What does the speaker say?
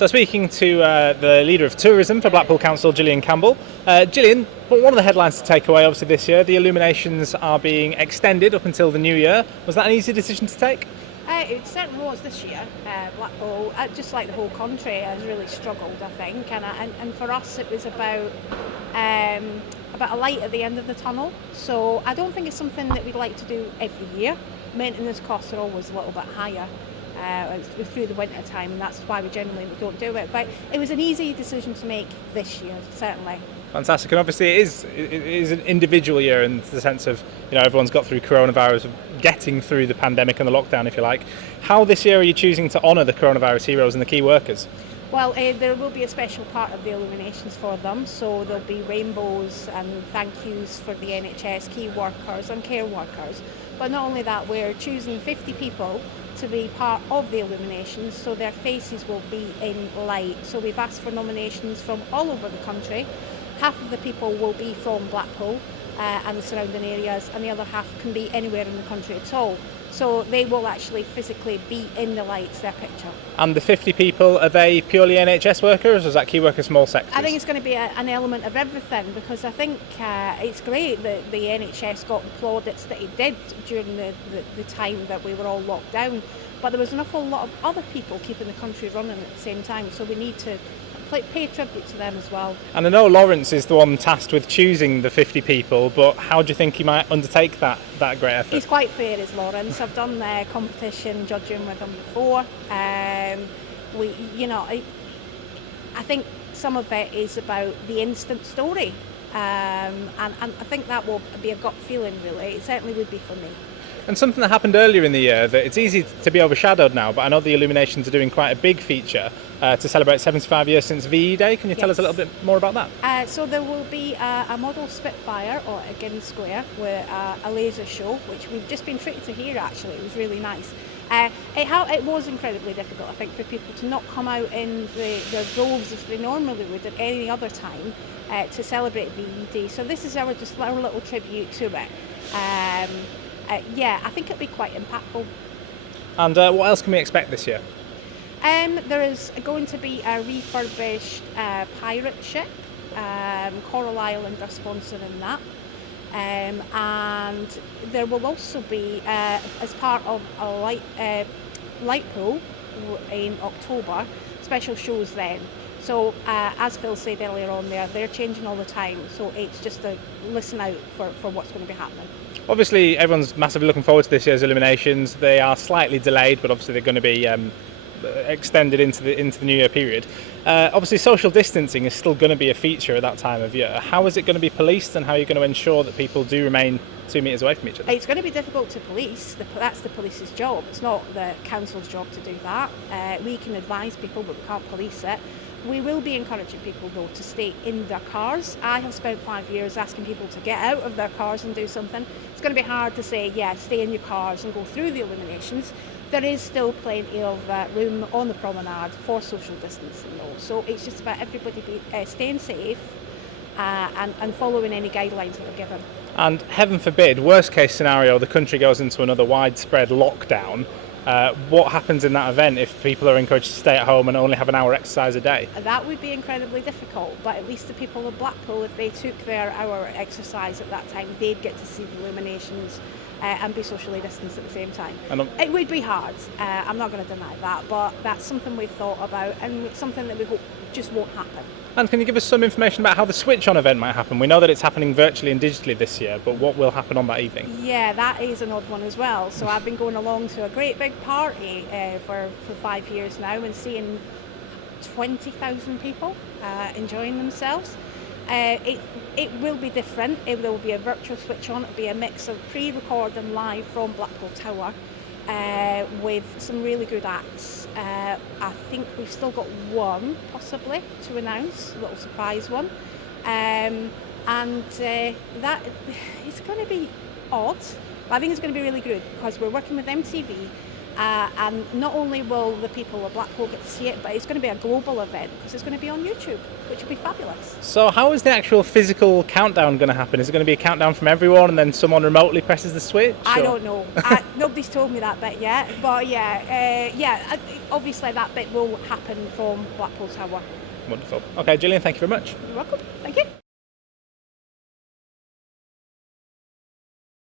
So speaking to the leader of tourism for Blackpool Council, Gillian Campbell. Gillian, one of the headlines to take away obviously this year, the illuminations are being extended up until the new year. Was that an easy decision to take? It certainly was this year. Blackpool, just like the whole country, has really struggled, I think. And for us, it was about a light at the end of the tunnel. So I don't think it's something that we'd like to do every year. Maintenance costs are always a little bit higher through the winter time, and that's why we generally don't do it. But it was an easy decision to make this year, certainly. Fantastic, and obviously it is an individual year in the sense of, everyone's got through coronavirus, getting through the pandemic and the lockdown, if you like. How this year are you choosing to honour the coronavirus heroes and the key workers? Well, there will be a special part of the illuminations for them, so there'll be rainbows and thank yous for the NHS key workers and care workers. But not only that, we're choosing 50 people to be part of the illuminations, so their faces will be in light. So we've asked for nominations from all over the country. Half of the people will be from Blackpool and the surrounding areas, and the other half can be anywhere in the country at all. So they will actually physically be in the lights, their picture. And the 50 people, are they purely NHS workers, or is that key workers small sectors? I think it's going to be an element of everything, because I think it's great that the NHS got the plaudits that it did during the time that we were all locked down. But there was an awful lot of other people keeping the country running at the same time, so we need to pay tribute to them as well. And I know Lawrence is the one tasked with choosing the 50 people, but how do you think he might undertake that great effort? He's quite fair, is Lawrence. I've done competition judging with him before. I think some of it is about the instant story, and I think that will be a gut feeling, really. It certainly would be for me. And something that happened earlier in the year, that it's easy to be overshadowed now, but I know the illuminations are doing quite a big feature to celebrate 75 years since VE Day. Can you tell us a little bit more about that? So there will be a model Spitfire or a Guinness Square with a laser show, which we've just been treated to here actually. It was really nice. It was incredibly difficult, I think, for people to not come out in their droves as they normally would at any other time to celebrate VE Day. So this is our little tribute to it. I think it'll be quite impactful. And what else can we expect this year? There is going to be a refurbished pirate ship. Coral Island are sponsoring that. And there will also be, as part of a light pool in October, special shows then. So as Phil said earlier on there, they're changing all the time, so it's just to listen out for what's going to be happening. Obviously everyone's massively looking forward to this year's illuminations. They are slightly delayed, but obviously they're going to be extended into the new year period. Obviously social distancing is still going to be a feature at that time of year. How is it going to be policed, and how are you going to ensure that people do remain 2 metres away from each other? It's going to be difficult to police. That's the police's job. It's not the council's job to do that. We can advise people, but we can't police it. We will be encouraging people, though, to stay in their cars. I have spent 5 years asking people to get out of their cars and do something. It's going to be hard to say, stay in your cars and go through the illuminations. There is still plenty of room on the promenade for social distancing, though. So it's just about everybody staying safe and following any guidelines that are given. And heaven forbid, worst case scenario, the country goes into another widespread lockdown. What happens in that event if people are encouraged to stay at home and only have an hour exercise a day? That would be incredibly difficult, but at least the people of Blackpool, if they took their hour exercise at that time, they'd get to see the illuminations and be socially distanced at the same time. It would be hard, I'm not going to deny that, but that's something we've thought about, and it's something that we hope just won't happen. And can you give us some information about how the switch-on event might happen? We know that it's happening virtually and digitally this year, but what will happen on that evening? Yeah, that is an odd one as well. So I've been going along to a great big party for 5 years now and seeing 20,000 people enjoying themselves. It will be different. It will be a virtual switch-on. It'll be a mix of pre-recording live from Blackpool Tower with some really good acts. I think we've still got one, possibly, to announce, a little surprise one. That it's going to be odd, but I think it's going to be really good because we're working with MTV And not only will the people of Blackpool get to see it, but it's going to be a global event because it's going to be on YouTube, which will be fabulous. So how is the actual physical countdown going to happen? Is it going to be a countdown from everyone and then someone remotely presses the switch? I don't know. Nobody's told me that bit yet, but obviously that bit will happen from Blackpool Tower. Wonderful. Okay, Gillian, thank you very much. You're welcome. Thank you.